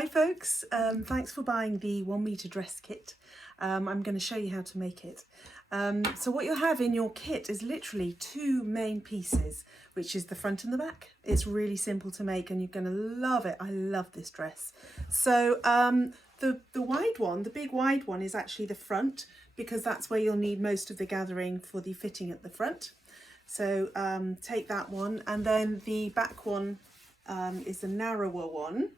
Hi folks, thanks for buying the 1 metre dress kit. I'm going to show you how to make it. So what you'll have in your kit is literally two main pieces, which is the front and the back. It's really simple to make and you're going to love it. I love this dress. So the wide one, the big wide one, is actually the front, because that's where you'll need most of the gathering for the fitting at the front. So take that one, and then the back one is the narrower one.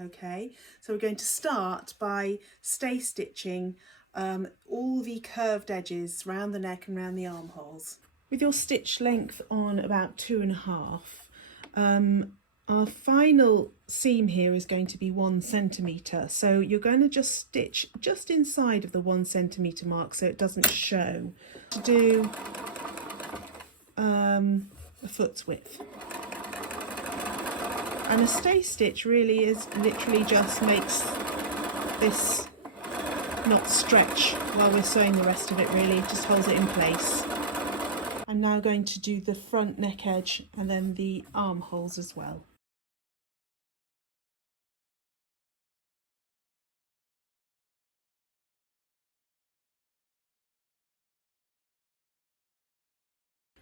Okay, so we're going to start by stay stitching all the curved edges around the neck and around the armholes. With your stitch length on about 2.5, our final seam here is going to be 1 centimetre. So you're going to just stitch just inside of the 1 centimetre mark so it doesn't show. To do a foot's width. And a stay stitch really is literally just makes this not stretch while we're sewing the rest of it, really, it just holds it in place. I'm now going to do the front neck edge and then the armholes as well.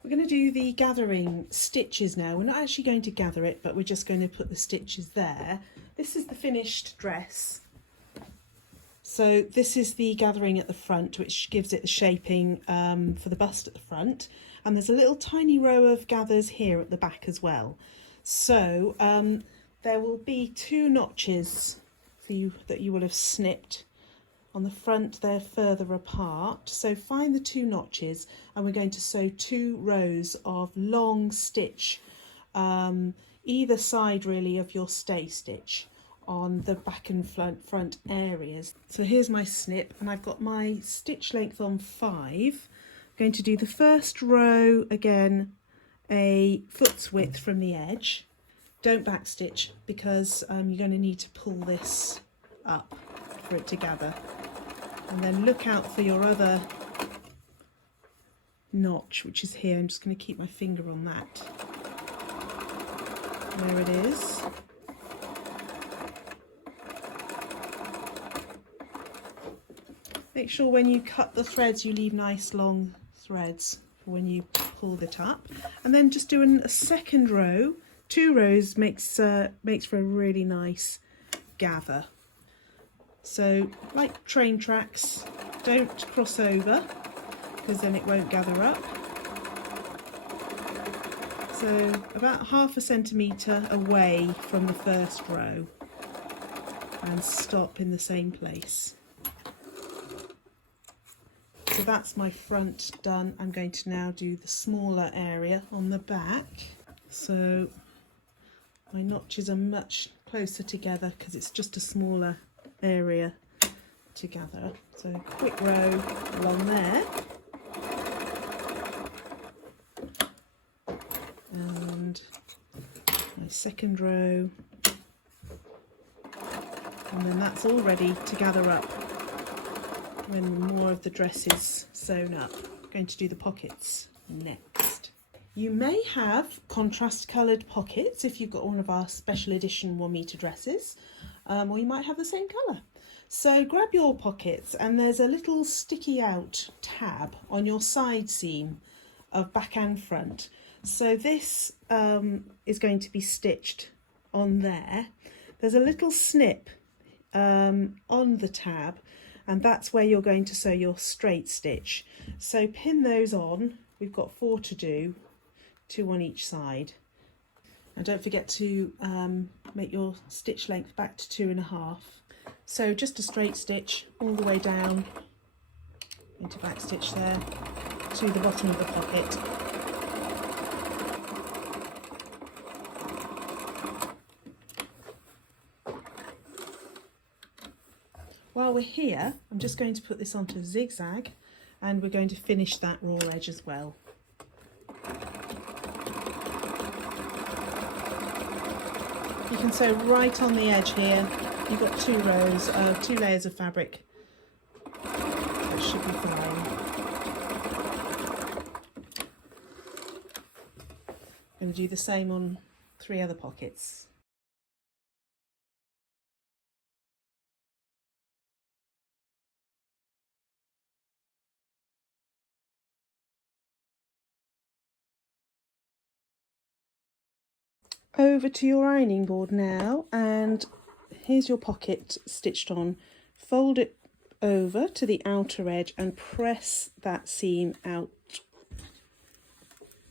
We're going to do the gathering stitches now. We're not actually going to gather it, but we're just going to put the stitches there. This is the finished dress. So this is the gathering at the front, which gives it the shaping for the bust at the front. And there's a little tiny row of gathers here at the back as well. So there will be 2 notches that you will have snipped. On the front, they're further apart, so find the 2 notches and we're going to sew 2 rows of long stitch either side really of your stay stitch on the back and front areas. So here's my snip, and I've got my stitch length on 5. I'm going to do the first row again a foot's width from the edge. Don't backstitch because you're going to need to pull this up for it to gather. And then look out for your other notch, which is here. I'm just going to keep my finger on that. There it is. Make sure when you cut the threads you leave nice long threads for when you pull it up. And then just doing a second row. 2 rows makes for a really nice gather. So, like train tracks, don't cross over because then it won't gather up. So about 0.5 centimetre away from the first row and stop in the same place. So that's my front done. I'm going to now do the smaller area on the back. So my notches are much closer together because it's just a smaller area to gather. So quick row along there, and my second row, and then that's all ready to gather up when more of the dress is sewn up. I'm going to do the pockets next. You may have contrast coloured pockets if you've got one of our special edition 1 metre dresses. Or you might have the same colour. So grab your pockets, and there's a little sticky out tab on your side seam of back and front. So this is going to be stitched on there. There's a little snip on the tab, and that's where you're going to sew your straight stitch. So pin those on. We've got 4 to do, 2 on each side. And don't forget to make your stitch length back to 2.5. So just a straight stitch all the way down into back stitch there to the bottom of the pocket. While we're here, I'm just going to put this onto a zigzag, and we're going to finish that raw edge as well. You can sew right on the edge here. You've got 2 rows, 2 layers of fabric. That should be fine. I'm going to do the same on 3 other pockets. over to your ironing board now, and here's your pocket stitched on. Fold it over to the outer edge and press that seam out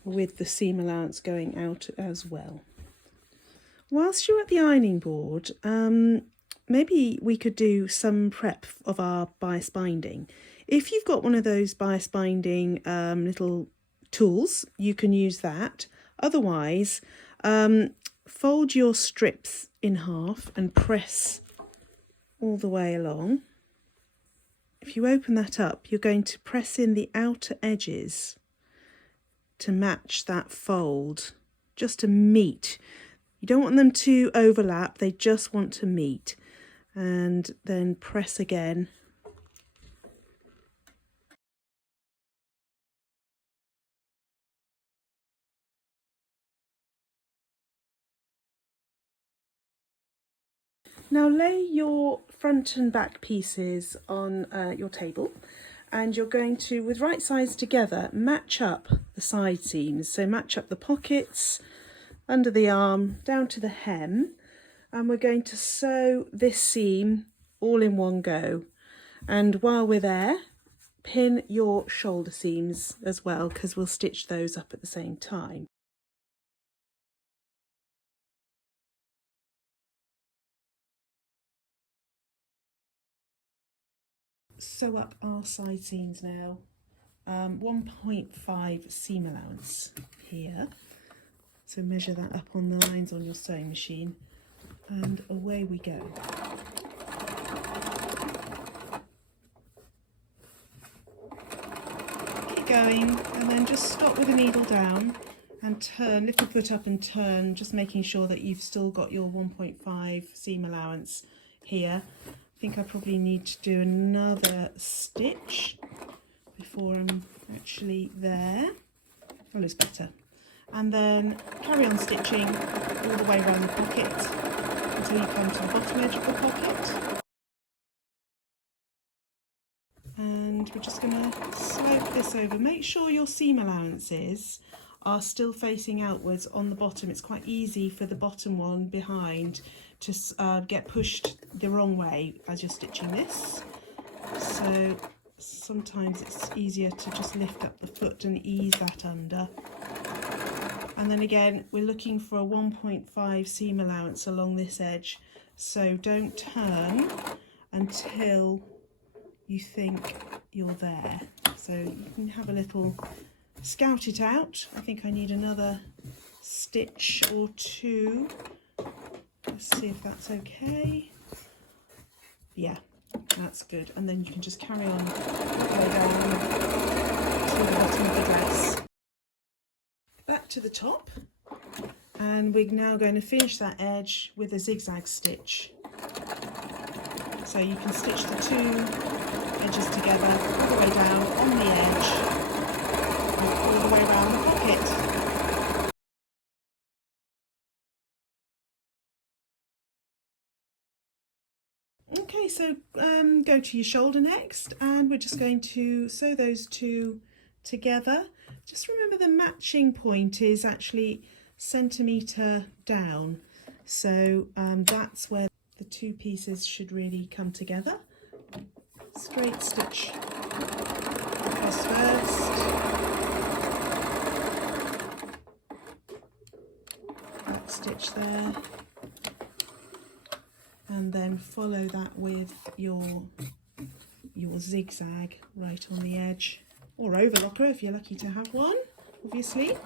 with the seam allowance going out as well. Whilst you're at the ironing board, maybe we could do some prep of our bias binding. If you've got one of those bias binding little tools, you can use that. Otherwise, fold your strips in half and press all the way along. If you open that up, you're going to press in the outer edges to match that fold, just to meet. You don't want them to overlap, they just want to meet. And then press again. Now lay your front and back pieces on your table, and you're going to, with right sides together, match up the side seams. So match up the pockets, under the arm, down to the hem, and we're going to sew this seam all in one go. And while we're there, pin your shoulder seams as well, because we'll stitch those up at the same time. Sew up our side seams now. 1.5 seam allowance here. So measure that up on the lines on your sewing machine, and away we go. Keep going, and then just stop with the needle down and turn, lift your foot up and turn, just making sure that you've still got your 1.5 seam allowance here. I think I probably need to do another stitch before I'm actually there. Well, it's better. And then carry on stitching all the way around the pocket until you come to the bottom edge of the pocket. And we're just going to slope this over. Make sure your seam allowances are still facing outwards on the bottom. It's quite easy for the bottom one behind to get pushed the wrong way as you're stitching this. So sometimes it's easier to just lift up the foot and ease that under. And then again, we're looking for a 1.5 seam allowance along this edge. So don't turn until you think you're there. So you can have a little scout it out. I think I need another stitch or two. Let's see if that's okay. Yeah, that's good. And then you can just carry on all the way down to the bottom of the dress. Back to the top, and we're now going to finish that edge with a zigzag stitch. So you can stitch the two edges together all the way down on the edge and all the way around the pocket. Okay, so go to your shoulder next, and we're just going to sew those two together. Just remember the matching point is actually centimetre down, so that's where the two pieces should really come together. Straight stitch across first, that stitch there, and then follow that with your zigzag right on the edge, or overlocker if you're lucky to have one, obviously.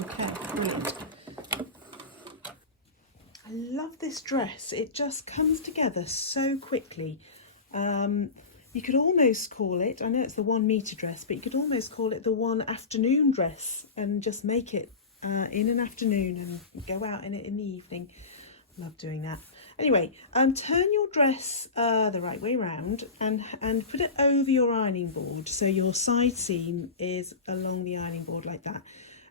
Okay, brilliant. I love this dress. It just comes together so quickly. You could almost call it, I know it's the 1 metre dress, but you could almost call it the 1 afternoon dress and just make it in an afternoon and go out in it in the evening. Love doing that. Anyway, turn your dress the right way round and put it over your ironing board, so your side seam is along the ironing board like that,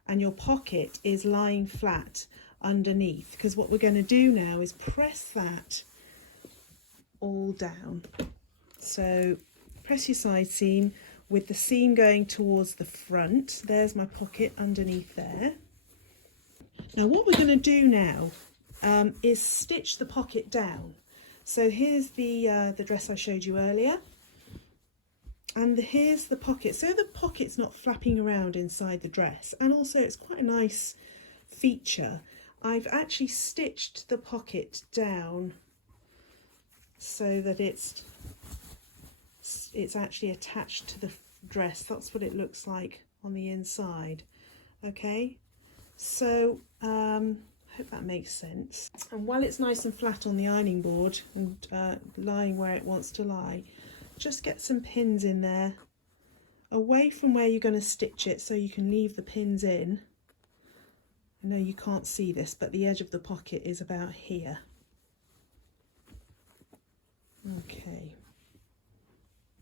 and your pocket is lying flat underneath, because what we're going to do now is press that all down. So press your side seam with the seam going towards the front. There's my pocket underneath there. Now what we're going to do now is stitch the pocket down. So here's the dress I showed you earlier, and here's the pocket. So the pocket's not flapping around inside the dress, and also it's quite a nice feature. I've actually stitched the pocket down so that it's actually attached to the dress. That's what it looks like on the inside. Okay, so I hope that makes sense. And while it's nice and flat on the ironing board and lying where it wants to lie, just get some pins in there away from where you're going to stitch it, so you can leave the pins in. I know you can't see this, but the edge of the pocket is about here. Okay,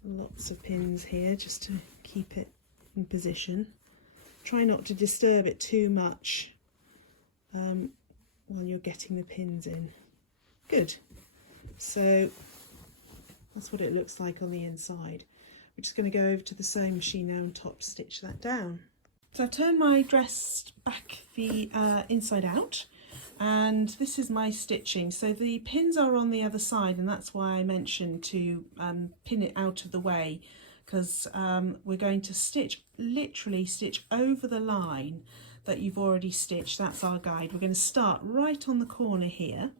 lots of pins here just to keep it in position. Try not to disturb it too much while you're getting the pins in. Good. So that's what it looks like on the inside. We're just going to go over to the sewing machine now and top stitch that down. So I've turned my dress back the inside out, and this is my stitching. So the pins are on the other side, and that's why I mentioned to pin it out of the way, because we're going to literally stitch over the line that you've already stitched. That's our guide. We're going to start right on the corner here.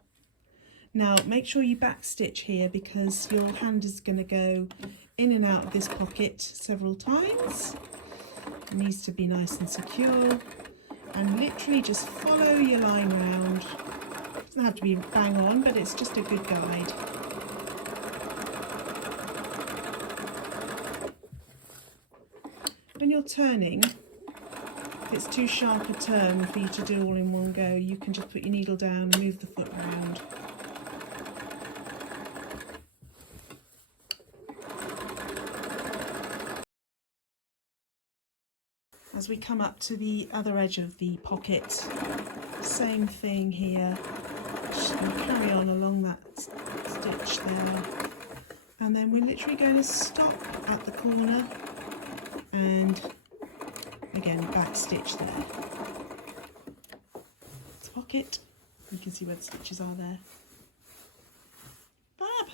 Now make sure you back stitch here, because your hand is going to go in and out of this pocket several times. It needs to be nice and secure, and literally just follow your line round. It doesn't have to be bang on, but it's just a good guide. When you're turning, if it's too sharp a turn for you to do all in one go, you can just put your needle down and move the foot round. As we come up to the other edge of the pocket, same thing here. Just going to carry on along that stitch there, and then we're literally going to stop at the corner and again back stitch there. It's a pocket, you can see where the stitches are there. Fab!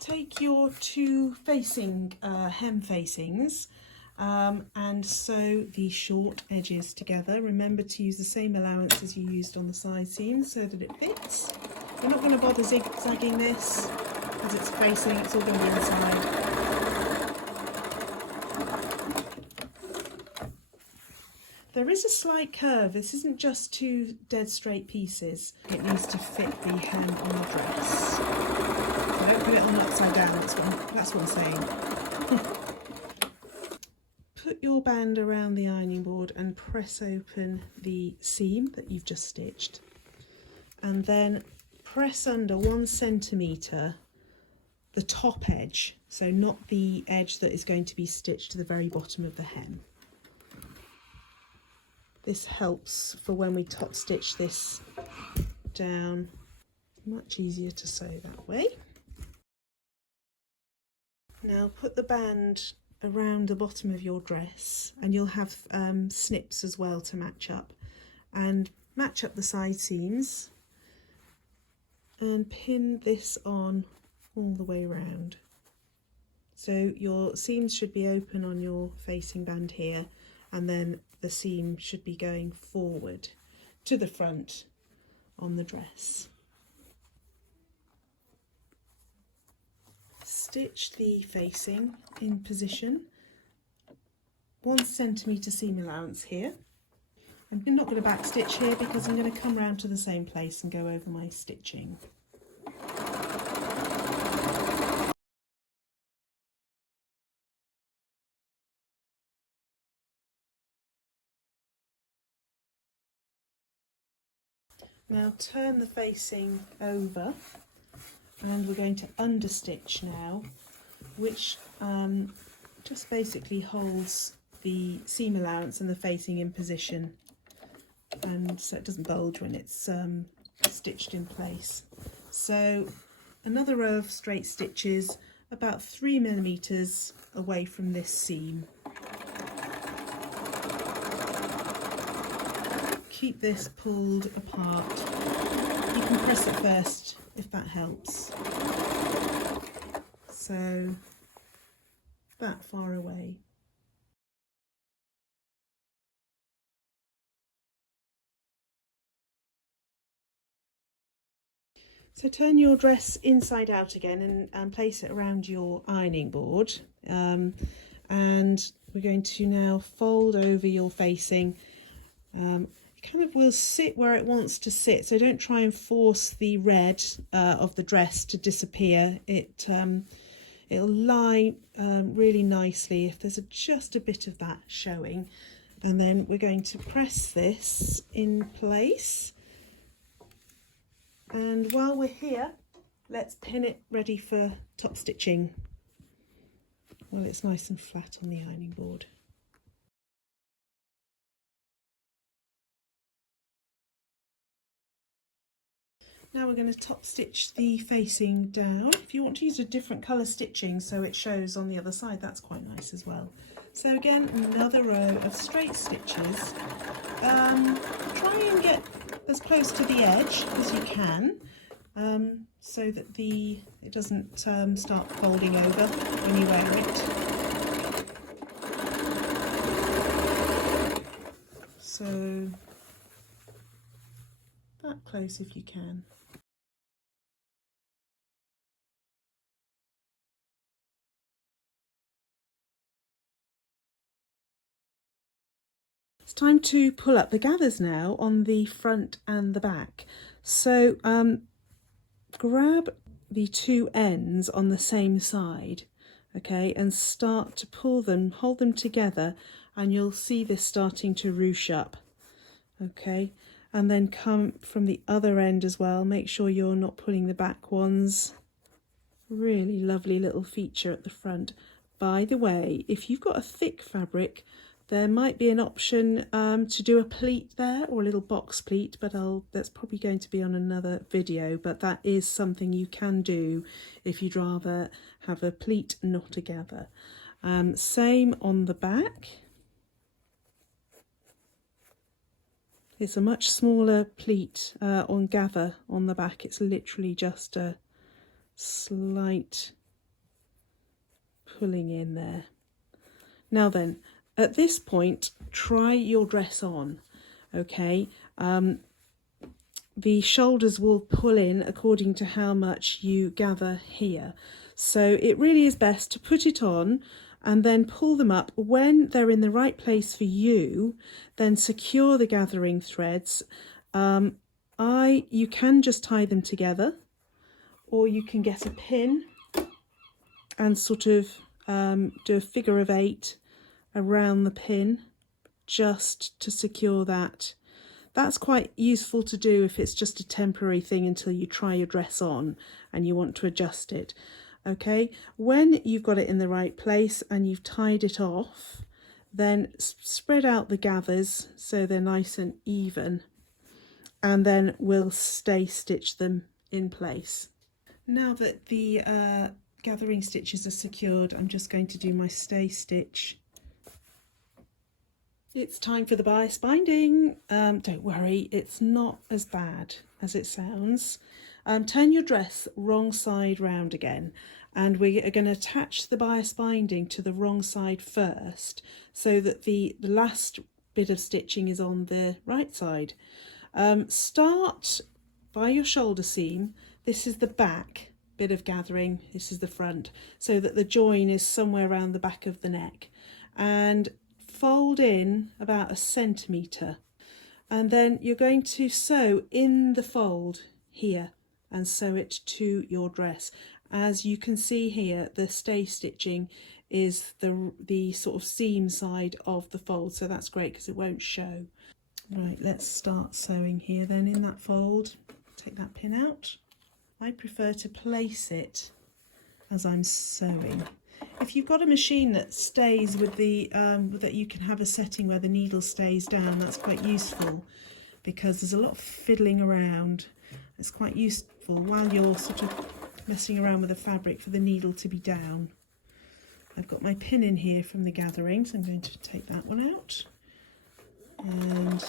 Take your two facing hem facings and sew the short edges together. Remember to use the same allowance as you used on the side seams so that it fits. We're not going to bother zigzagging this because it's facing, it's all going to be inside. There is a slight curve. This isn't just two dead straight pieces. It needs to fit the hem on the dress. So don't put it on upside down, that's what I'm saying. Put your band around the ironing board and press open the seam that you've just stitched, and then press under 1 centimetre the top edge, so not the edge that is going to be stitched to the very bottom of the hem. This helps for when we top stitch this down. Much easier to sew that way. Now put the band around the bottom of your dress, and you'll have snips as well to match up, and match up the side seams and pin this on all the way around. So your seams should be open on your facing band here, and then the seam should be going forward to the front on the dress. Stitch the facing in position, 1 centimetre seam allowance here. I'm not going to back stitch here because I'm going to come round to the same place and go over my stitching. Now turn the facing over, and we're going to understitch now, which just basically holds the seam allowance and the facing in position, and so it doesn't bulge when it's stitched in place. So another row of straight stitches about 3mm away from this seam. Keep this pulled apart. You can press it first if that helps. So that far away. So turn your dress inside out again and place it around your ironing board. And we're going to now fold over your facing. It kind of will sit where it wants to sit, so don't try and force the red of the dress to disappear. It'll lie really nicely if there's just a bit of that showing. And then we're going to press this in place. And while we're here, let's pin it ready for top stitching while it's nice and flat on the ironing board. Now we're going to top stitch the facing down. If you want to use a different colour stitching so it shows on the other side, that's quite nice as well. So again, another row of straight stitches. Try and get as close to the edge as you can, so that it doesn't start folding over when you wear it. So that close if you can. It's time to pull up the gathers now on the front and the back. So grab the two ends on the same side, okay, and start to pull them, hold them together, and you'll see this starting to ruche up, okay, and then come from the other end as well. Make sure you're not pulling the back ones. Really lovely little feature at the front. By the way, if you've got a thick fabric, there might be an option to do a pleat there, or a little box pleat, but that's probably going to be on another video, but that is something you can do if you'd rather have a pleat not together. Same on the back. It's a much smaller pleat on gather on the back. It's literally just a slight pulling in there. Now then, at this point, try your dress on, okay? The shoulders will pull in according to how much you gather here. So it really is best to put it on and then pull them up. When they're in the right place for you, then secure the gathering threads. You can just tie them together, or you can get a pin and sort of do a figure of 8 around the pin just to secure that. That's quite useful to do if it's just a temporary thing until you try your dress on and you want to adjust it. Okay, when you've got it in the right place and you've tied it off, then spread out the gathers so they're nice and even, and then we'll stay stitch them in place. Now that the gathering stitches are secured, I'm just going to do my stay stitch. It's time for the bias binding. Don't worry, it's not as bad as it sounds. Turn your dress wrong side round again, and we are going to attach the bias binding to the wrong side first, so that the last bit of stitching is on the right side. Start by your shoulder seam. This is the back bit of gathering, this is the front, so that the join is somewhere around the back of the neck, and fold in about 1 centimetre, and then you're going to sew in the fold here and sew it to your dress. As you can see here, the stay stitching is the sort of seam side of the fold, so that's great because it won't show. Right, let's start sewing here then in that fold. Take that pin out. I prefer to place it as I'm sewing. If you've got a machine that stays with the that you can have a setting where the needle stays down, that's quite useful, because there's a lot of fiddling around. It's quite useful while you're sort of messing around with the fabric for the needle to be down. I've got my pin in here from the gathering, so I'm going to take that one out and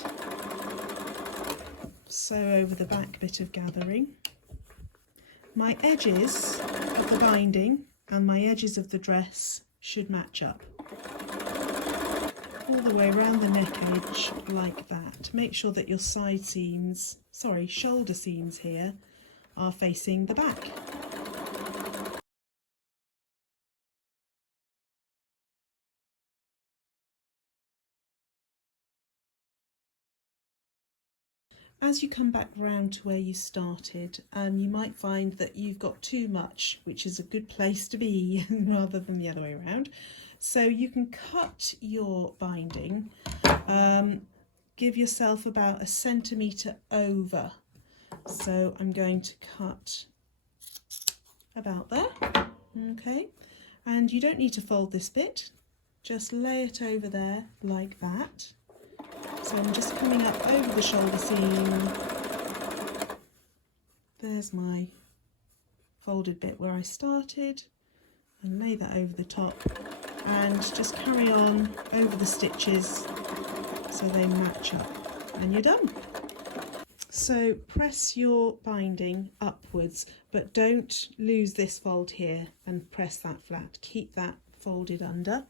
sew over the back bit of gathering. My edges of the binding and my edges of the dress should match up all the way around the neck edge like that. Make sure that your shoulder seams here are facing the back. As you come back round to where you started, you might find that you've got too much, which is a good place to be rather than the other way around. So you can cut your binding, give yourself about 1 centimetre over. So I'm going to cut about there, okay? And you don't need to fold this bit, just lay it over there like that. So I'm just coming up over the shoulder seam. There's my folded bit where I started, and lay that over the top, and just carry on over the stitches so they match up, and you're done. So press your binding upwards, but don't lose this fold here and press that flat. Keep that folded under.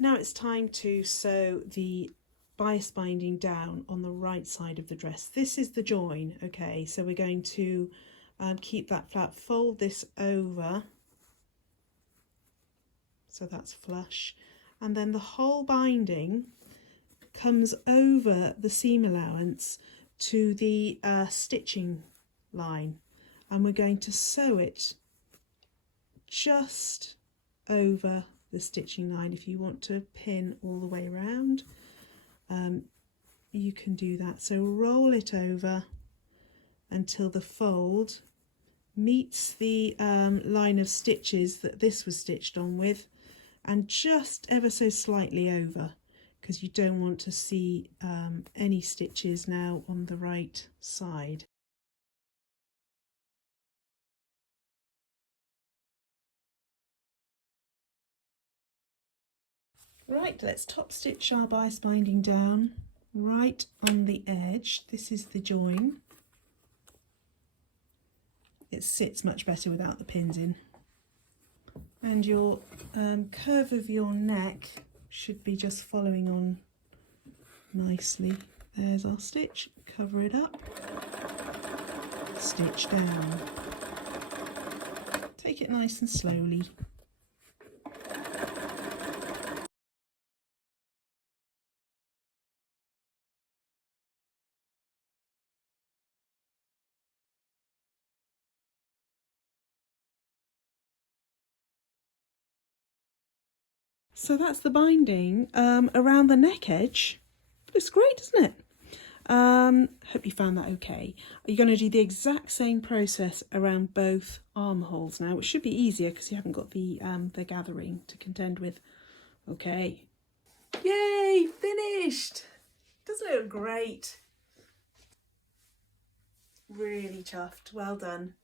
Now it's time to sew the bias binding down on the right side of the dress. This is the join, okay, so we're going to keep that flat, fold this over so that's flush, and then the whole binding comes over the seam allowance to the stitching line, and we're going to sew it just over the stitching line. If you want to pin all the way around, you can do that. So roll it over until the fold meets the line of stitches that this was stitched on with, and just ever so slightly over, because you don't want to see any stitches now on the right side. Right, let's top stitch our bias binding down right on the edge. This is the join. It sits much better without the pins in. And your curve of your neck should be just following on nicely. There's our stitch, cover it up, stitch down. Take it nice and slowly. So that's the binding around the neck edge. Looks great, doesn't it? Hope you found that okay. You're going to do the exact same process around both armholes now, which should be easier because you haven't got the gathering to contend with. Okay. Yay, finished! Doesn't it look great? Really chuffed, well done.